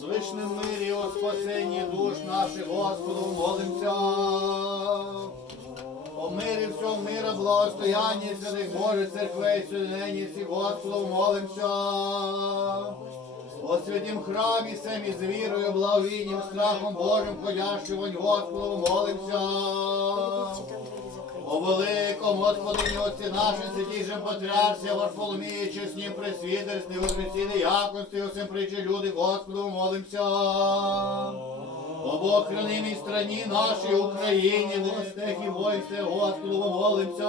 свишнем мирі, о спасенні душ наших, Господу, молимся. О мирі всього мира, благостоянні святих Божих церквей, сьогодні всіх Господу, молимся. О святім храмі, семі з вірою, благовінням, страхом Божим, ходящим, Господу, молимся. О великому Господині Отці нашим святійшим патріарсі, Варфоломії, чеснім пресвітерстві, воскресінні якості, усім притчі люди, Господу, молимся. О Бог хранимій страні нашій Україні, властях і войсте, Господу, молимся.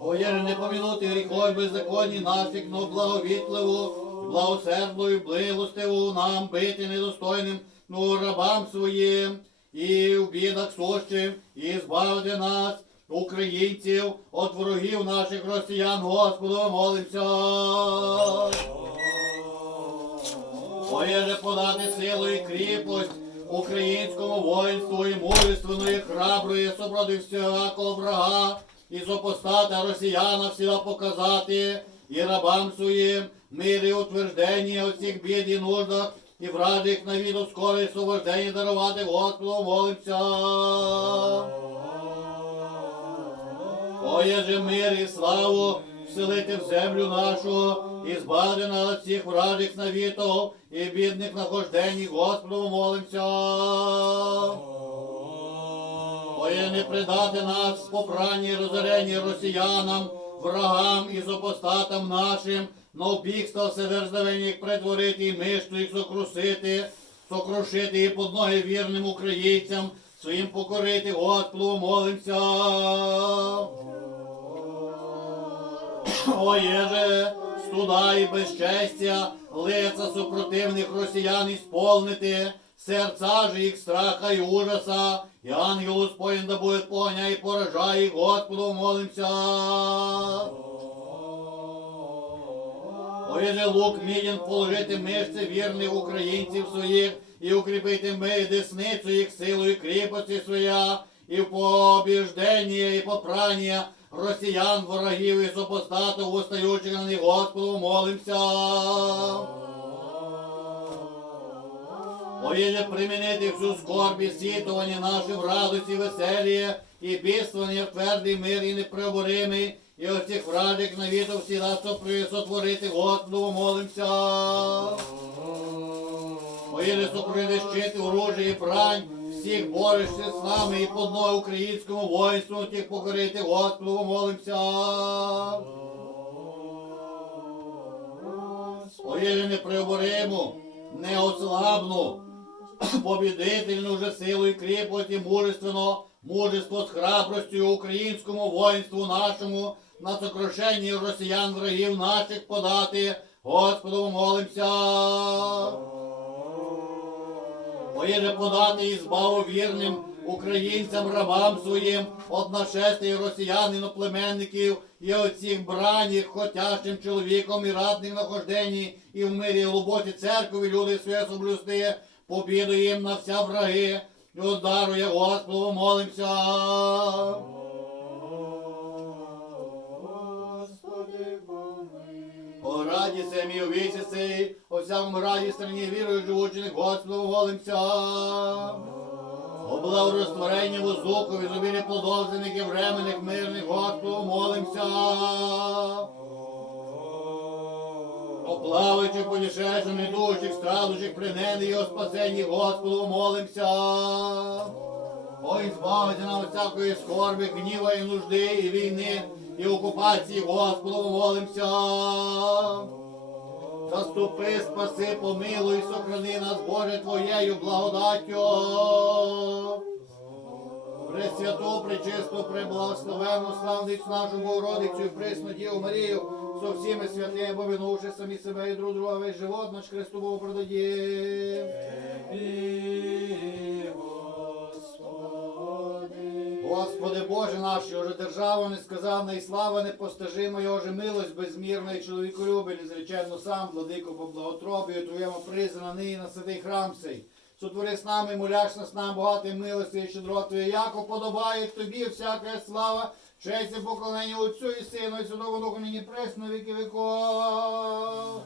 О, єже не помінути гріхов беззаконні нафік, но благовітливу, благосердлою, благостиву нам бити недостойним, ну рабам своїм, і в бідах сущим, і збавити нас, українців, от ворогів наших росіян, Господу, молимся. Поєже подати силу і кріпость українському воїнству і мужественної, храброї, супроти всякого врага, і сопостата росіяна всіда показати, і рабам своїм мир і утверждення у всіх бід і нуждах, і вражих на віду скоро освобождення дарувати Господу, молимся. Ой, же мир і славу вселити в землю нашу, і збавити нас всіх вражих навітов і бідних нахождень, Господу молимся. Ой, не предати нас попранні і розоренні росіянам, врагам і сопостатам нашим, но в бігство вседержавення притворити, і мишту їх сокрусити, сокрушити і под ноги вірним українцям, своїм покорити, Господу молимся. О, єже, студа і безчестя, лица супротивних росіян ісполнити, серця ж їх страха і ужаса, і ангел Господень да буде поганя і поражає, їх, Господу молимся. Єже лук мідін положити мишці вірних українців своїх, і укріпити ми десницю їх силою кріпості своя, і в побіждення, і попрання росіян, ворогів і супостатів, устаючих на них, Господу, молимся. Поїде примінити всю скорбь і сітування наші в радості веселі, і бідствування в твердий мир і непреоборимий, і оцих вражих навіту всіда сотворити, Господу, молимся. Поїде сокрити щит, оружие і брань, всіх борешся з нами і по дно українському воїнству тих покорити, Господу, молимся. Поїде непреобориму, неослабну, побідительну вже силу і кріпості, мужественно, мужество з храбростю українському воїнству нашому, на сокрушенні росіян врагів наших подати, Господу молимся. Поїже подати і збаву вірним українцям, рабам своїм, от нашестей росіян, іноплеменників, і от всіх браніх, хотящим чоловіком і радних нахожденні, і в мирі і глибокі церкові люди своє соблюсти, побіду їм на вся враги, і ударує Господу, молимся. Господи. О раді семі увіці сей, о всякому раді страні вірою живучих, Господу молимся. О благорозтворенні воздуху, і зубілі плодовзеників, временних, мирних, Господу молимся. О плаваючих, понішешим, ідучих, страдучих, принених, і о спасенні, Господу молимся. Ой, збавити нам всякої скорби, гніва і нужди, і війни, і окупації, Господу молимся. Заступи, спаси, помилуй, сохрани нас, Боже, Твоєю благодаттю. Пречисту, преблагословенну, славницю нашу Богородицю і присну Діву Марію, со всіми святими, помінувши самі себе і друг друга весь живот наш Богу продадім. Господи. Боже наш, же держава несказанна і слава непостижима, його же милость безмірна і чоловіколюбі, незреченно сам, владико по благотробію, Твоєму признана нині на святий храм сей. Сотвори з нами, моляш нас нам, богатий милості і щедро Твоє, яко подобає тобі всяка слава, честь і поклонення Отцю і Сину, і Святому Духу нині пресно віки віков.